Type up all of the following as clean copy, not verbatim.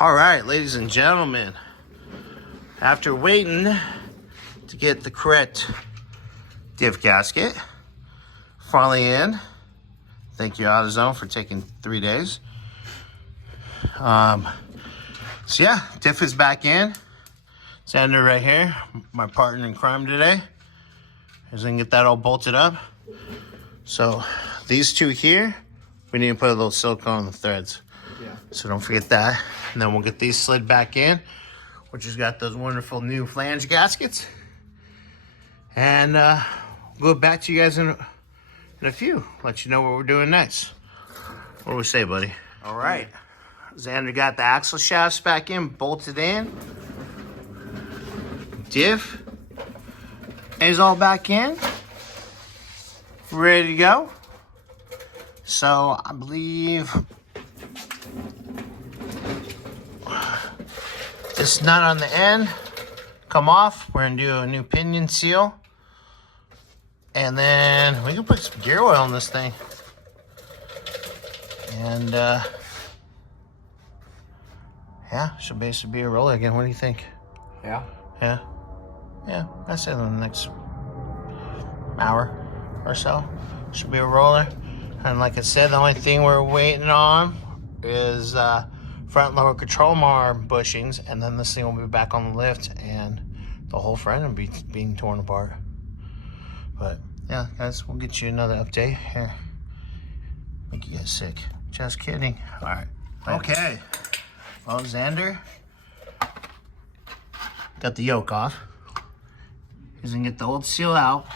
All right, ladies and gentlemen, after waiting to get the correct diff gasket, finally in. Thank you, AutoZone, for taking 3 days. So yeah, diff is back in. Xander right here, my partner in crime today. He's gonna get that all bolted up. So these two here, we need to put a little silicone on the threads. Yeah. So don't forget that. And then we'll get these slid back in, which has got those wonderful new flange gaskets. And we'll go back to you guys in a few. Let you know what we're doing next. What do we say, buddy? All right. Xander got the axle shafts back in, bolted in. Diff is all back in. Ready to go. So I believe this nut on the end come off. We're gonna do a new pinion seal, and then we can put some gear oil in this thing. And yeah, should basically be a roller again. What do you think? Yeah. Yeah, I said in the next hour or so should be a roller. And like I said, the only thing we're waiting on is front lower control arm bushings, and then this thing will be back on the lift, and the whole front will be being torn apart. But yeah, guys, we'll get you another update here. Make you guys sick. Just kidding. All right. Okay. Well, Xander got the yoke off. He's gonna get the old seal out.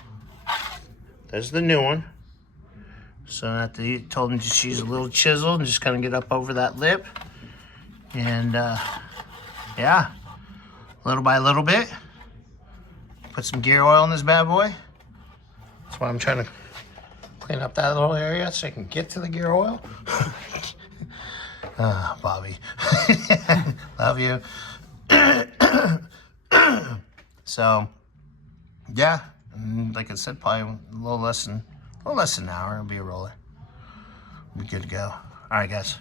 There's the new one. So I told him to just use a little chisel and just kind of get up over that lip. And yeah, little by little bit. Put some gear oil in this bad boy. That's why I'm trying to clean up that little area so I can get to the gear oil. Bobby, love you. So yeah, and like I said, probably a little less than an hour. It'll be a roller. We'll be good to go. All right, guys.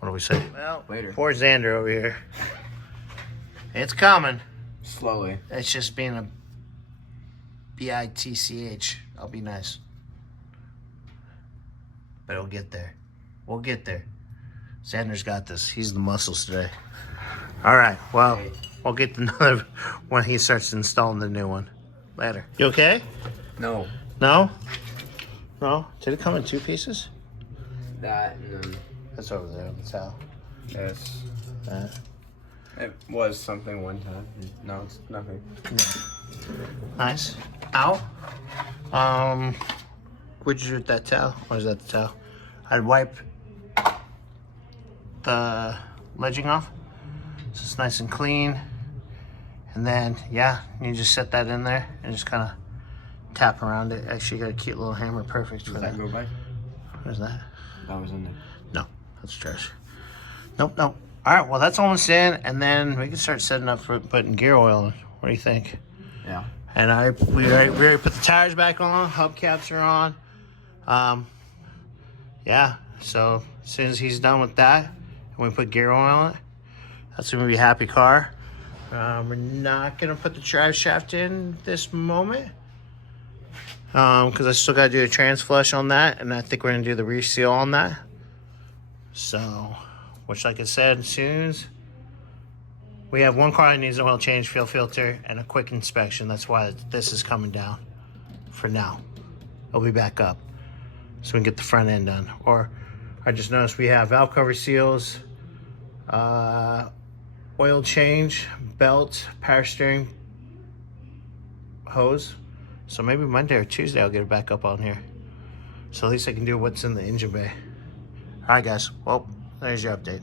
What do we say? Well, later. Poor Xander over here. It's coming. Slowly. It's just being a bitch. I'll be nice. But it'll get there. We'll get there. Xander's got this. He's the muscles today. All right. Well, we'll get another when he starts installing the new one. Later. You okay? No. No? No? Did it come in 2 pieces? That and then That's over there on the towel. this. That. It was something one time. No, it's nothing. Yeah. Nice. Ow. What'd you do with that towel? Or is that the towel? I'd wipe the ledging off so it's nice and clean. And then, yeah, you just set that in there and just kind of tap around it. Actually, got a cute little hammer, perfect for Does that. that go by? Where's that? That was in there. No, that's trash. Nope. All right, well, that's almost in, and then we can start setting up for putting gear oil in. What do you think? Yeah. And we already put the tires back on, hubcaps are on. Yeah, so as soon as he's done with that, and we put gear oil on it, that's gonna be a happy car. We're not gonna put the drive shaft in this moment, because I still gotta do a trans flush on that, and I think we're gonna do the reseal on that. So, which like I said, as soon as we have one car that needs an oil change, fuel filter, and a quick inspection. That's why this is coming down for now. It'll be back up so we can get the front end done. Or I just noticed we have valve cover seals, oil change, belt, power steering, hose. So maybe Monday or Tuesday I'll get it back up on here. So at least I can do what's in the engine bay. All right, guys. Well, there's your update.